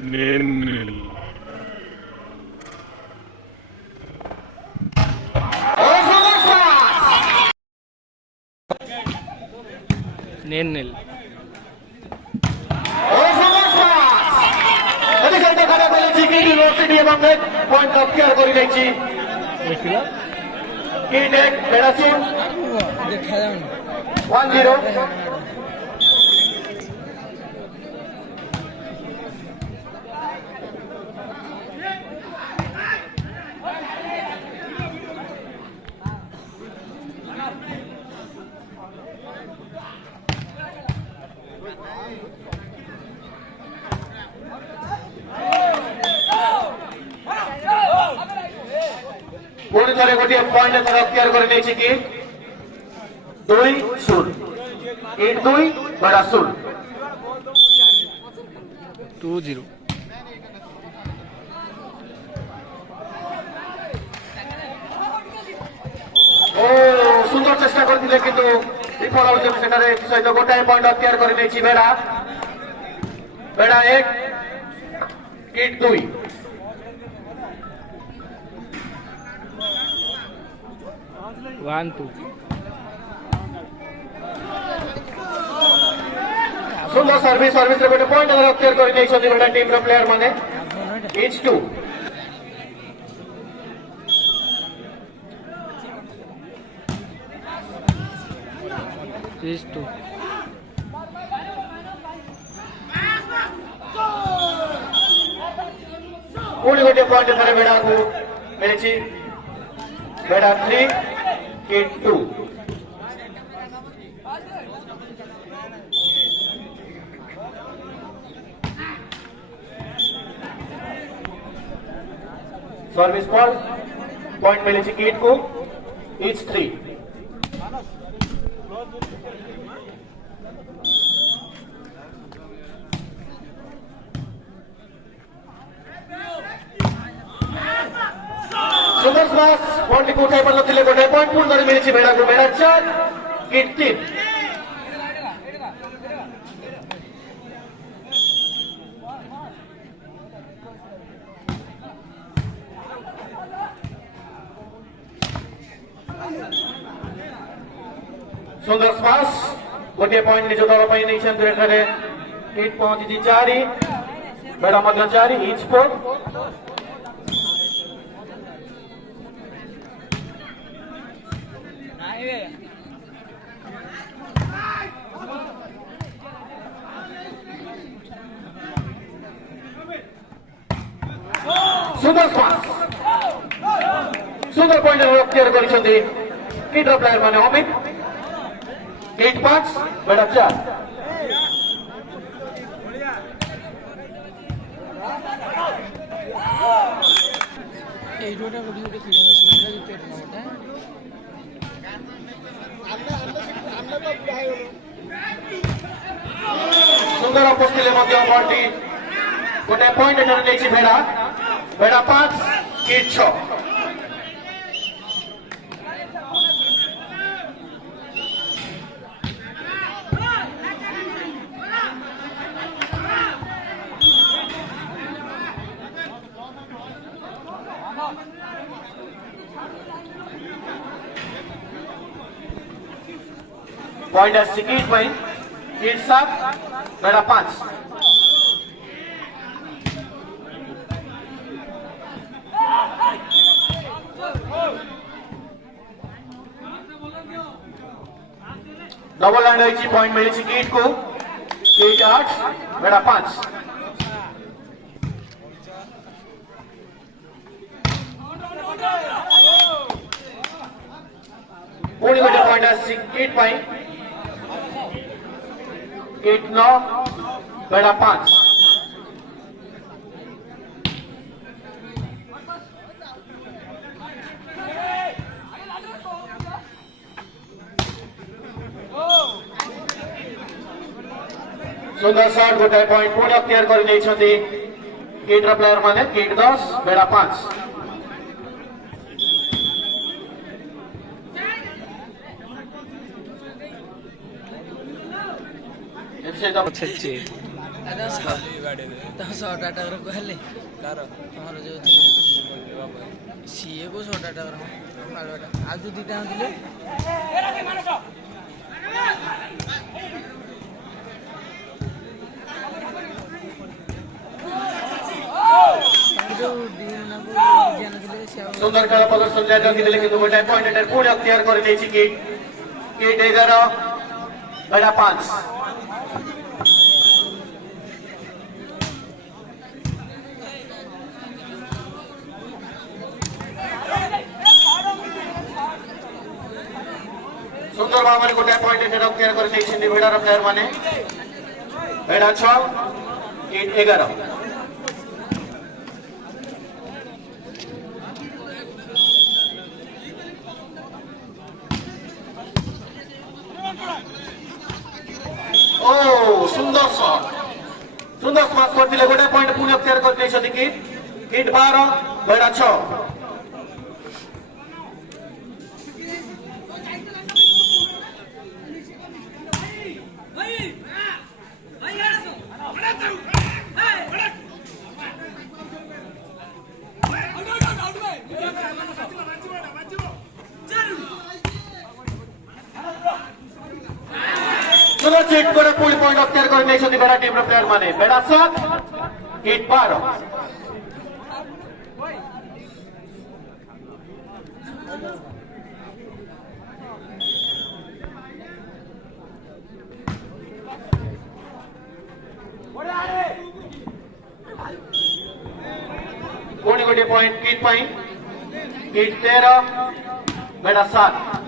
Nil. Nil. KIIT University এবং point of care করে দেখছি KIIT বেড়াসুন 1-0 পুরো ধরে গোটিয়ে পয়েন্ট রক্ষার করে নিয়েছে কি 2-0 KIIT 2 বেড়াসুন 2-0 ও সুন্দর চেষ্টা করছিল কিন্তু বিফল হয়েছে সেখানে সহিত গোটায় পয়েন্ট রক্ষার করে নিয়েছি বেড়া 1 KIIT 2 1-2 সুন্দর সার্ভিস রে গোটে পয়েন্ট রক্ষার করে নিয়েছেন বেড়া টিম র প্লেয়ার মানে KIIT 2 3-2 ପୁଣି ଗୋଟିଏ ପଏଣ୍ଟ ଥରେ ବେଡାକୁ ମିଳିଛି Beda 3 KIIT 2 service ball point मिली KIIT को each 3 सुंदर स्माश बॉल को उठाई पारे गोटे पॉइंट पूर्ण धरी मिली बेड़ा को बेड़ा 4 KIIT 3 सुंदर स्माश गोटे पॉइंट निज दल नहीं KIIT पहुंची 4 बेड़ा 4 each 4 सुंदर स्माश सुंदर पॉइंट रक्षार कर KIIT प्लेयर माने अमित KIIT 5 बेड़ा 4 सुंदर उपस्थित बॉलटी गोटे पॉइंट नहीं बेड़ा बेड़ा 5 KIIT 6 पॉइंट KIIT में KIIT 7 बेड़ा 5 डबल लाइन रही पॉइंट मिली KIIT को KIIT 8 बेड़ा 5 पुणी गोटे पॉइंट KIIT में KIIT 9 बेड़ा 5 सुंदर शॉट गोटे पॉइंट पुणी क्लियर कर KIIT प्लेयर माने KIIT 10 बेड़ा 5 अच्छे शहटा टाकर कहले कार तुम जो सी को शहटा टाकर आज जो दीटा थे सुंदर खेल प्रदर्शन जारी रखिले कि गोटे पॉइंट पुणी अख्तियार कर किट 11 बेड़ा 5 सुंदर भाव में गोटे पॉइंट अख्तियार कर भिड़ार प्लेयर माने बेड़ा 6 किट 11 ओ सुंदर शॉट करते गोटे पॉइंट पुणी अख्तियार कर किट 12 बेड़ा 6 चलो चेक करे पुणी पॉइंट अख्तियार कर बेड़ा टीम प्लेयर माने बेड़ा 7 किट 12 पुणी गोटे पॉइंट किट 13 बेड़ा 7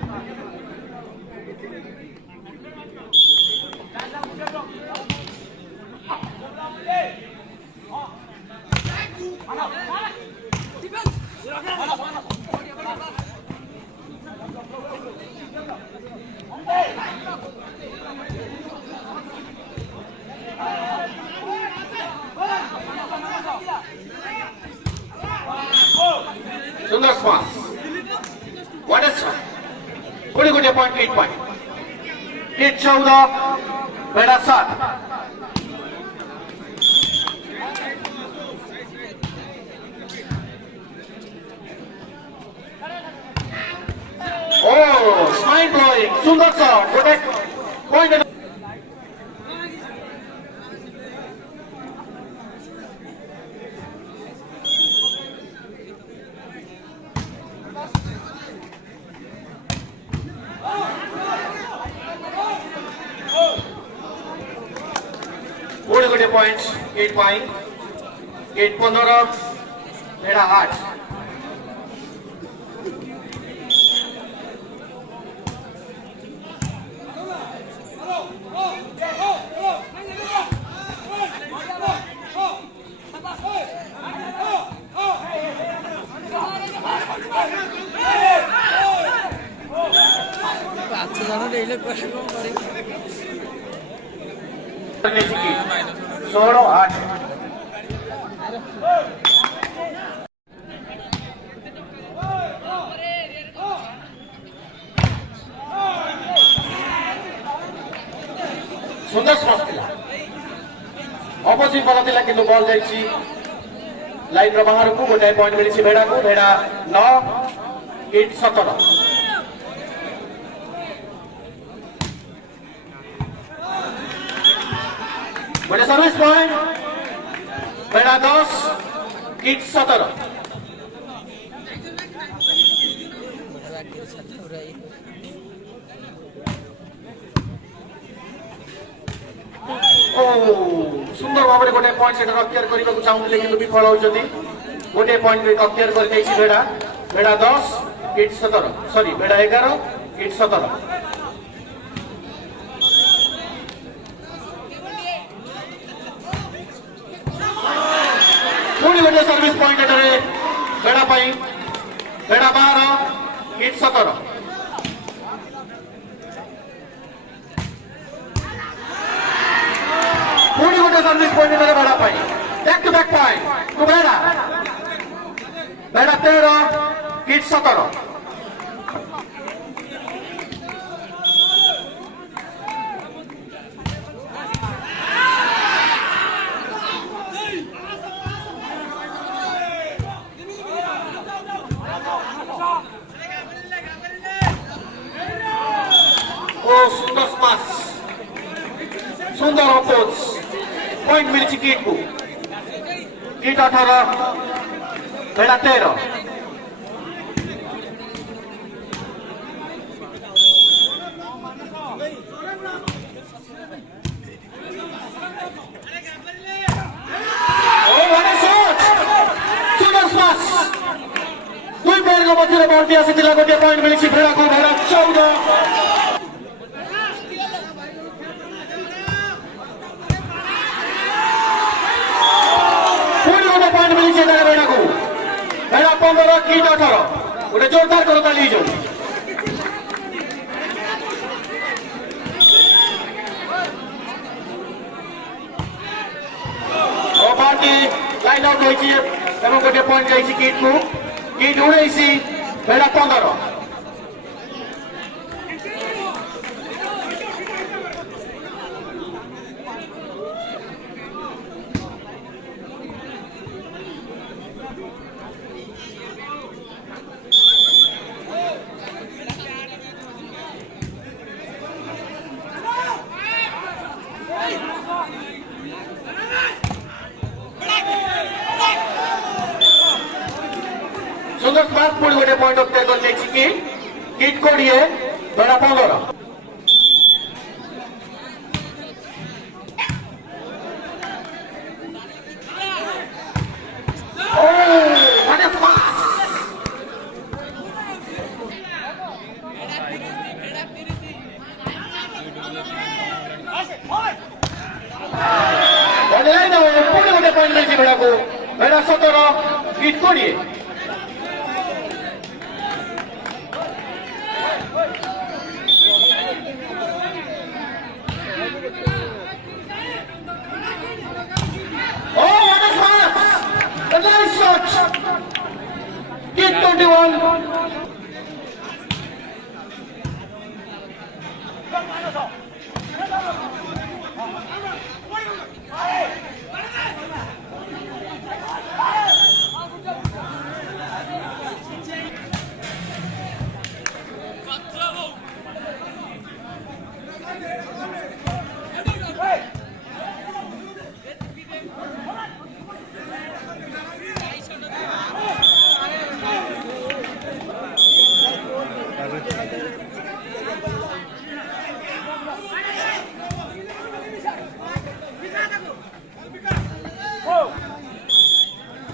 सुंदर स्मास व्हाट इज पुणी गोटे पॉइंट किट 14 बेड़ा 7 ओ स्माइल ब्लोइंग सुंदर शॉट गोटे पॉइंट पुणी गोटे पॉइंट किट 15 बेड़ा 8 16 8 सुंदर स्मास अपोजिट बल था कि बल जाइए लाइन बाहर को गोटे पॉइंट मिली भेड़ा को भेड़ा 9 किट 17 गोटे सर्विस पॉइंट बेड़ा 10 किट 17 सुंदर भाव में गोटे पॉइंट अख्तियार करने को चाहूले कि विफल होती गोटे पॉइंट अख्तियार कर बेड़ा 10 किट 17 सॉरी बेड़ा 11 किट 17 पुणी गोटे सर्विस पॉइंट बेड़ा बेड़ा 12 किट 17 पुणी गोटे सर्विस पॉइंट बेड़ा back to back point to बेड़ा 13 किट 17 ओ ଅପୋଜ ପଏଣ୍ଟ ମିଳିଛି କିଟ୍ କୁ। କିଟ୍ 18 ବେଡ଼ା 13। ଦୁଇ ପ୍ଲେୟରଙ୍କ ମଧ୍ୟରେ ବଲଟି ଆସିଥିଲା, ଗୋଟିଏ ପଏଣ୍ଟ ମିଳିଛି ବେଡ଼ାକୁ। ବେଡ଼ା 14। ପୁଣି ଗୋଟେ ପଏଣ୍ଟ ମିଳିଛି ଏଠାରେ ବେଡ଼ାକୁ। ବେଡ଼ା 15 କିଟ୍ 18। ଗୋଟେ ଜୋରଦାର କରତାଳି ହେଇଯାଉ। ବଲଟି ଲାଇନ୍ ଆଉଟ୍ ହୋଇଛି ଏବଂ ଗୋଟିଏ ପଏଣ୍ଟ ଯାଇଛି କିଟ୍ କୁ। କିଟ୍ 19 ବେଡ଼ା 15। सुंदर स्मार्ट पुणी गोटे पॉइंट ऑफ टेक कर देखछि कि किट 20 बेड़ा 15। पुणी गोटे पॉइंट मिली बेड़ा को। बेड़ा 17 किट 20। Kiit 21.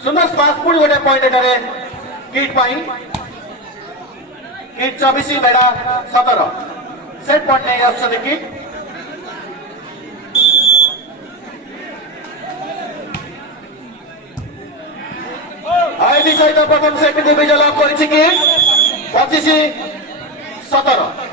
सुंदर स्मार्ट पुणी गोटे पॉइंट एटारे किट पाई। किट 24 बेड़ा 17 सेट पॉइंट नहीं आछन किट। आईडी सहित प्रथम सेट डिविजन लाभ करिछि किट 25-17।